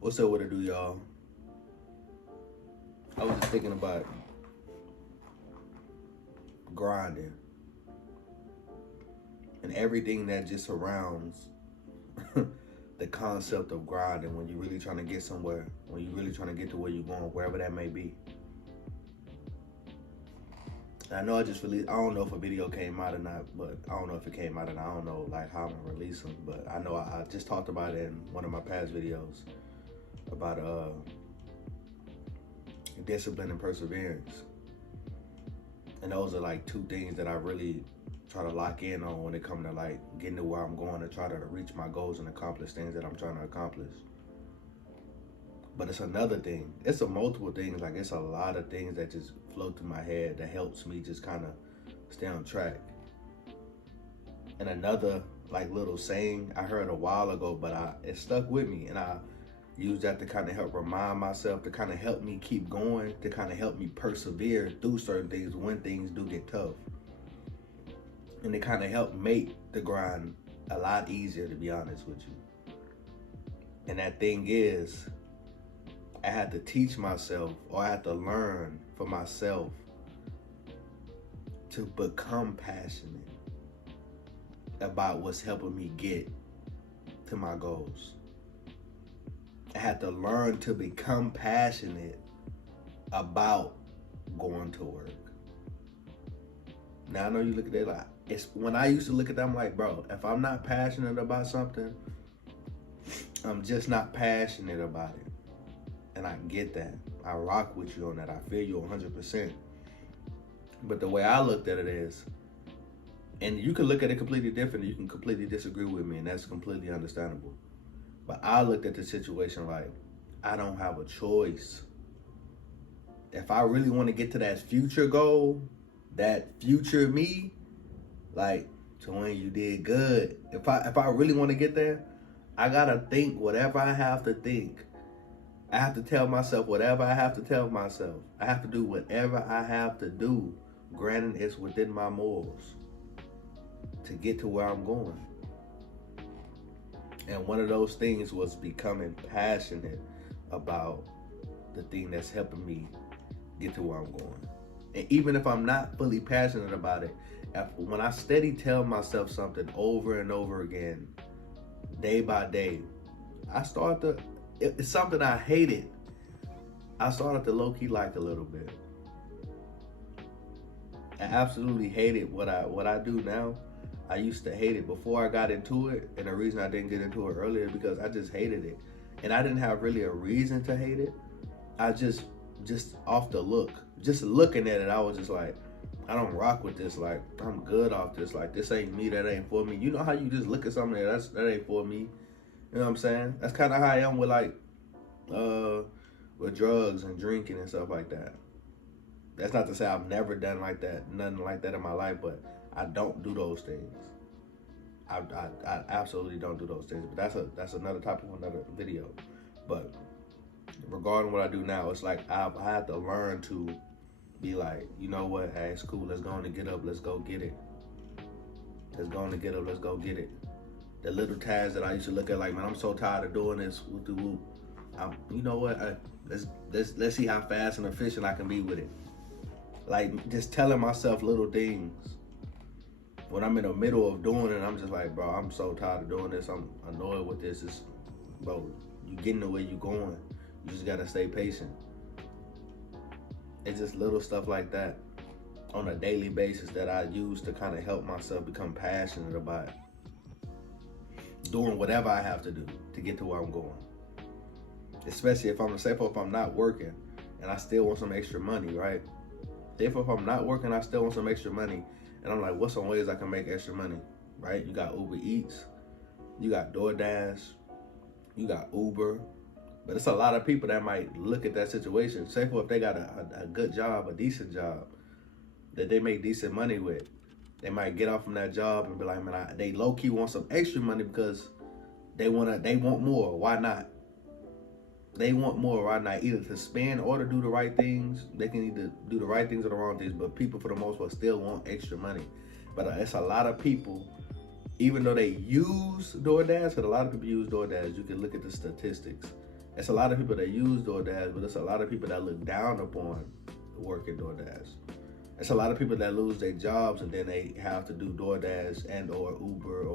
What's up with it, do y'all? I was just thinking about grinding and everything that just surrounds the concept of grinding when you're really trying to get somewhere, when you're really trying to get to where you're going, wherever that may be. And I know I just released, I don't know if a video came out or not, but I don't know if it came out and I don't know like how I'm gonna release them, but I know I just talked about it in one of my past videos about discipline and perseverance. And those are like two things that I really try to lock in on when it comes to like getting to where I'm going to try to reach my goals and accomplish things that I'm trying to accomplish. But it's another thing. It's a multiple things. Like it's a lot of things that just float through my head that helps me just kind of stay on track. And another like little saying I heard a while ago, but it stuck with me, and I use that to kind of help remind myself, to kind of help me keep going, to kind of help me persevere through certain things when things do get tough. And it kind of help make the grind a lot easier, to be honest with you. And that thing is, I had to teach myself, or I had to learn for myself to become passionate about what's helping me get to my goals. I had to learn to become passionate about going to work. Now I know you look at that like, it's when I used to look at that, I'm like, bro, if I'm not passionate about something, I'm just not passionate about it. And I get that. I rock with you on that. I feel you 100%. But the way I looked at it is, and you can look at it completely different, you can completely disagree with me, and that's completely understandable. But I looked at the situation like, I don't have a choice. If I really want to get to that future goal, that future me, like, Twain, you did good. If I really want to get there, I gotta think whatever I have to think. I have to tell myself whatever I have to tell myself. I have to do whatever I have to do. Granted, it's within my morals to get to where I'm going. And one of those things was becoming passionate about the thing that's helping me get to where I'm going. And even if I'm not fully passionate about it, when I steady tell myself something over and over again, day by day, it's something I hated. I started to low-key like a little bit. I absolutely hated what I do now. I used to hate it before I got into it, and the reason I didn't get into it earlier is because I just hated it. And I didn't have really a reason to hate it. I just off the look, just looking at it, I was just like, I don't rock with this. Like, I'm good off this. Like, this ain't me. That ain't for me. You know how you just look at something that ain't for me. You know what I'm saying? That's kind of how I am with like, with drugs and drinking and stuff like that. That's not to say I've never done like that, nothing like that in my life, but I don't do those things. I absolutely don't do those things. But that's another topic for another video. But regarding what I do now, it's like I had to learn to be like, you know what? Hey, it's cool. Let's go on and get up. Let's go get it. Let's go on and get up. Let's go get it. The little tasks that I used to look at, like, man, I'm so tired of doing this. Whoop de whoop. You know what? Let's see how fast and efficient I can be with it. Like, just telling myself little things when I'm in the middle of doing it. I'm just like, bro, I'm so tired of doing this. I'm annoyed with this. Bro, you getting the way you going. You just gotta stay patient. It's just little stuff like that on a daily basis that I use to kind of help myself become passionate about doing whatever I have to do to get to where I'm going. Especially if I'm not working and I still want some extra money, right? If I'm not working, I still want some extra money. And I'm like, what's some ways I can make extra money, right? You got Uber Eats, you got DoorDash, you got Uber. But it's a lot of people that might look at that situation, say for if they got a good job, a decent job, that they make decent money with. They might get off from that job and be like, man, they low-key want some extra money because they want more. Why not? They want more right now, either to spend or to do the right things. They can either do the right things or the wrong things, but people for the most part still want extra money. But it's a lot of people, even though they use DoorDash, but a lot of people use DoorDash. You can look at the statistics. It's a lot of people that use DoorDash, but it's a lot of people that look down upon working DoorDash. It's a lot of people that lose their jobs and then they have to do DoorDash and or Uber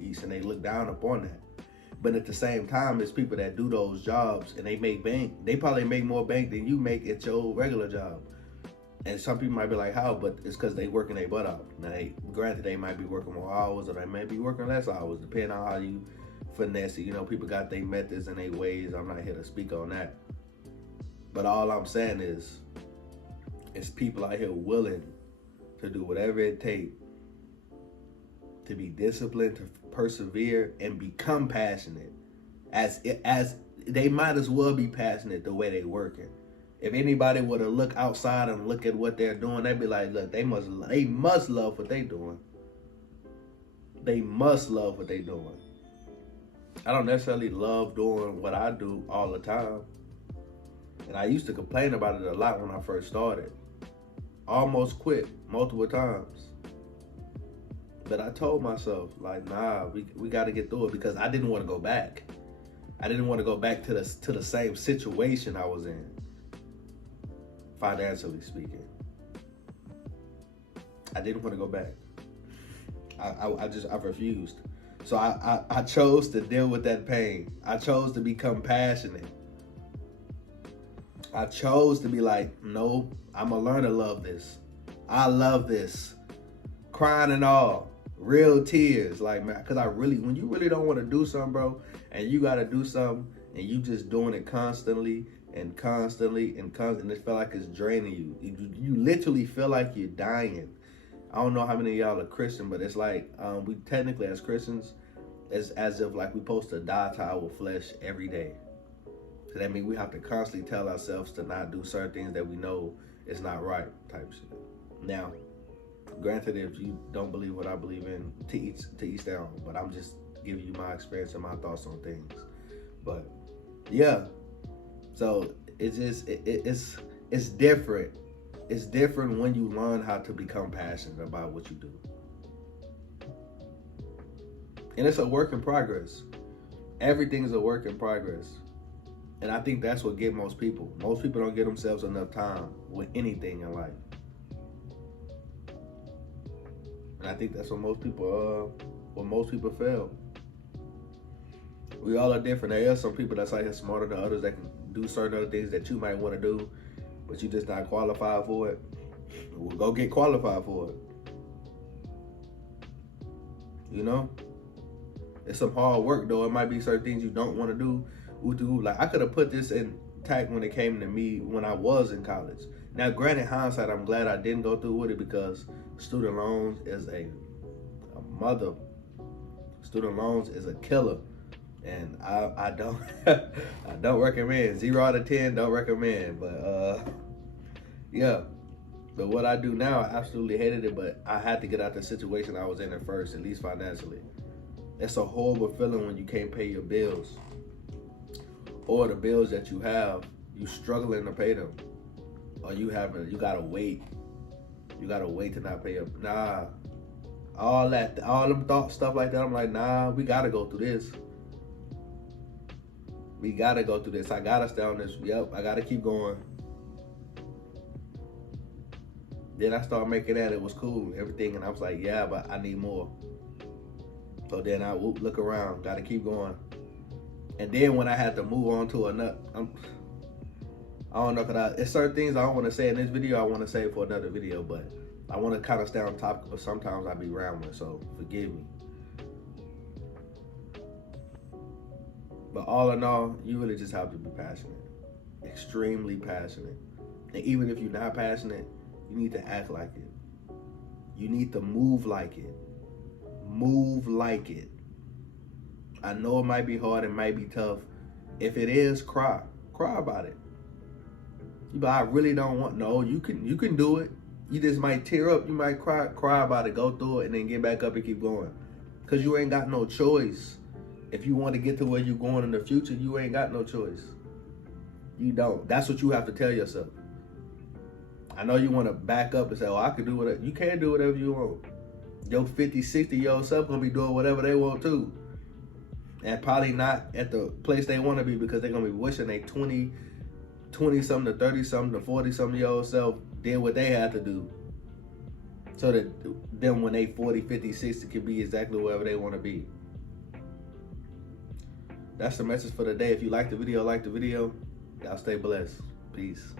Eats, and they look down upon that. But at the same time, it's people that do those jobs and they make bank. They probably make more bank than you make at your regular job. And some people might be like, how? But it's because they working their butt off. Now, granted, they might be working more hours or they may be working less hours, depending on how you finesse it. You know, people got their methods and their ways. I'm not here to speak on that. But all I'm saying is, it's people out here willing to do whatever it takes to be disciplined, to persevere, and become passionate. As they might as well be passionate the way they working. If anybody were to look outside and look at what they're doing, they'd be like, look, they must love what they're doing. They must love what they're doing. I don't necessarily love doing what I do all the time. And I used to complain about it a lot when I first started. Almost quit multiple times. But I told myself, like, nah, we got to get through it, because I didn't want to go back. I didn't want to go back to the same situation I was in. Financially speaking, I didn't want to go back. I refused. So I chose to deal with that pain. I chose to become passionate. I chose to be like, no, I'm gonna learn to love this. I love this. Crying and all, real tears, like, man, because when you really don't want to do something, bro, and you got to do something, and you just doing it constantly, and it felt like it's draining you. You literally feel like you're dying. I don't know how many of y'all are Christian, but it's like we technically as Christians, it's as if like we supposed to die to our flesh every day. So that means we have to constantly tell ourselves to not do certain things that we know is not right, type shit. Now, granted, if you don't believe what I believe in, to each their own. But I'm just giving you my experience and my thoughts on things. But yeah. So it's just it's different. It's different when you learn how to become passionate about what you do. And it's a work in progress. Everything is a work in progress. And I think that's what gets most people. Most people don't give themselves enough time with anything in life. And I think that's what most people fail. We all are different. There are some people that's out here smarter than others that can do certain other things that you might want to do, but you just not qualified for it. Well, go get qualified for it. You know? It's some hard work though. It might be certain things you don't want to do. Like, I could have put this in tact when it came to me when I was in college. Now, granted, hindsight, I'm glad I didn't go through with it, because student loans is a mother. Student loans is a killer. And I don't I don't recommend. 0 out of 10, don't recommend. But yeah. But what I do now, I absolutely hated it, but I had to get out the situation I was in at first, at least financially. It's a horrible feeling when you can't pay your bills, or the bills that you have, you struggling to pay them, or you gotta wait. You gotta wait to not pay up. Nah, all them thoughts, stuff like that. I'm like, nah, we gotta go through this. We gotta go through this. I gotta stay on this. Yep, I gotta keep going. Then I started making that. It was cool, everything, and I was like, yeah, but I need more. So then I look around, gotta keep going. And then when I had to move on to another, I don't know, cause it's certain things I don't want to say in this video. I want to say for another video, but I want to kind of stay on topic. But sometimes I be rambling, so forgive me. But all in all, you really just have to be passionate, extremely passionate. And even if you're not passionate, you need to act like it. You need to move like it. Move like it. I know it might be hard, it might be tough. If it is, cry about it. But I really don't want. No, you can do it. You just might tear up. You might cry about it. Go through it, and then get back up and keep going. Cause you ain't got no choice. If you want to get to where you're going in the future, you ain't got no choice. You don't. That's what you have to tell yourself. I know you want to back up and say, "Oh, I can do whatever." You can't do whatever you want. Your 50, 60-year-old self gonna be doing whatever they want too. and probably not at the place they want to be, because they're gonna be wishing they 20 something to 30 something to 40 something year old self did what they had to do, so that them when they 40, 50, 60 can be exactly wherever they want to be. That's the message for the day. If you like the video, like the video. Y'all stay blessed. Peace.